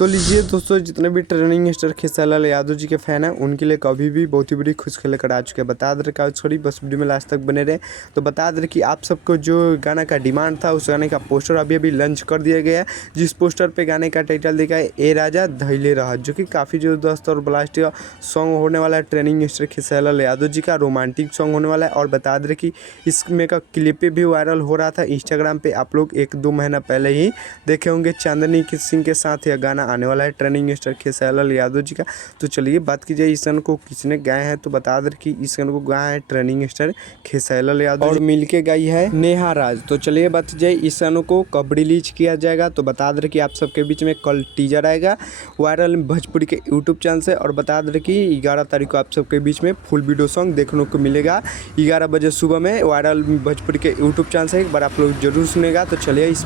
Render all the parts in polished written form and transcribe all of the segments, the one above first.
तो लीजिए दोस्तों, जितने भी ट्रेनिंग स्टार खेसारी लाल यादव जी के फैन हैं उनके लिए कभी भी बहुत ही बड़ी खुशखबरी लेकर आ चुके हैं। बता दें का छोड़ी बस वीडियो में लास्ट तक बने रहे। तो बता दें कि आप सबको जो गाना का डिमांड था उस गाने का पोस्टर अभी लॉन्च कर दिया गया है, जिस पोस्टर पे गाने का टाइटल देखा है ए राजा धैले रहा, जो कि काफ़ी ज़बरदस्त और ब्लास्ट सॉन्ग होने वाला है। ट्रेनिंग स्टार खेसारी लाल यादव जी का रोमांटिक सॉन्ग होने वाला है। और बता दें कि इसमें का क्लिप भी वायरल हो रहा था इंस्टाग्राम पे। आप लोग 1-2 महीना पहले ही देखे होंगे। चांदनी सिंह के साथ यह गाना आने वाला है ट्रेनिंग स्टार खेसारी लाल यादव जी का। तो चलिए बात की जाए इस गाने को किसने गाया है। तो बता दें कि इस गाने को गाया है ट्रेनिंग स्टार खेसारी लाल यादव और मिलके गाई है नेहा राज। तो चलिए बात की जाए इस गाने को कब रिलीज किया जाएगा। तो बता दें कि आप सबके बीच में कल टीजर आएगा वायरल भोजपुरी के यूट्यूब चैनल से। और बता दें कि 11 तारीख को आप सबके बीच में फुल वीडियो सॉन्ग देखने को मिलेगा 11 बजे सुबह में वायरल भोजपुरी के यूट्यूब चैनल से। एक बार आप लोग जरूर सुनेगा। तो चलिए इस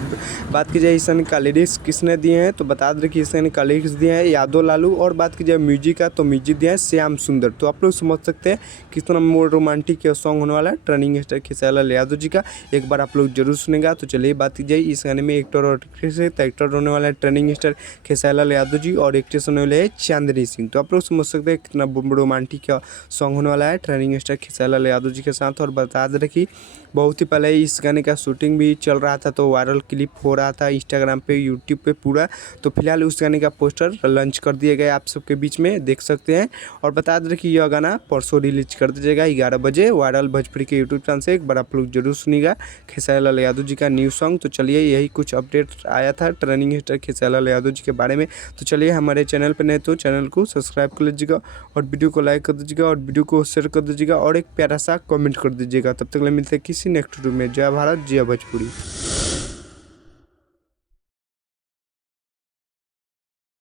बात की जाए इस गाने का लिरिक्स किसने दिए हैं। तो बता दें कि इस गाने का लिरिक्स दिए हैं यादव लालू। और बात की जाए म्यूजिक का तो म्यूजिक दिया है श्याम सुंदर। तो आप लोग समझ सकते हैं कितना मोर रोमांटिक सॉन्ग होने वाला है ट्रेनिंग स्टार खेसारी लाल यादव जी का। एक बार आप लोग जरूर सुनेगा। तो चलिए बात की जाए इस गाने में एक्टर और एक्ट्रेस है। तो एक्टर होने वाला है ट्रेनिंग स्टार खेसारी लाल यादव जी और एक्ट्रेस होने वाले है चांदनी सिंह। तो आप लोग समझ सकते हैं कितना रोमांटिक सॉन्ग होने वाला है ट्रेनिंग स्टार खेसारी लाल यादव जी के साथ। और बता दें कि बहुत ही पहले इस गाने का शूटिंग भी चल रहा था, तो वायरल क्लिप हो रहा था इंस्टाग्राम पे यूट्यूब पे पूरा। तो फिलहाल उस गाने का पोस्टर लॉन्च कर दिया गया आप सबके बीच में देख सकते हैं। और बता दें कि यह गाना परसों रिलीज कर दिया जाएगा 11 बजे वायरल भोजपुरी के यूट्यूब चैनल से। एक बार आप लोग जरूर सुनिएगा खेसारी लाल यादव जी का न्यू सॉन्ग। तो चलिए यही कुछ अपडेट आया था ट्रेनिंग स्टार खेसारी लाल यादव जी के बारे में। तो चलिए हमारे चैनल पर नहीं तो चैनल को सब्सक्राइब कर लीजिएगा और वीडियो को लाइक कर दीजिएगा और वीडियो को शेयर कर दीजिएगा और एक प्यारा सा कमेंट कर दीजिएगा। तब तक मिलते हैं किसी नेक्स्ट वीडियो में। जय भारत जय भोजपुरी।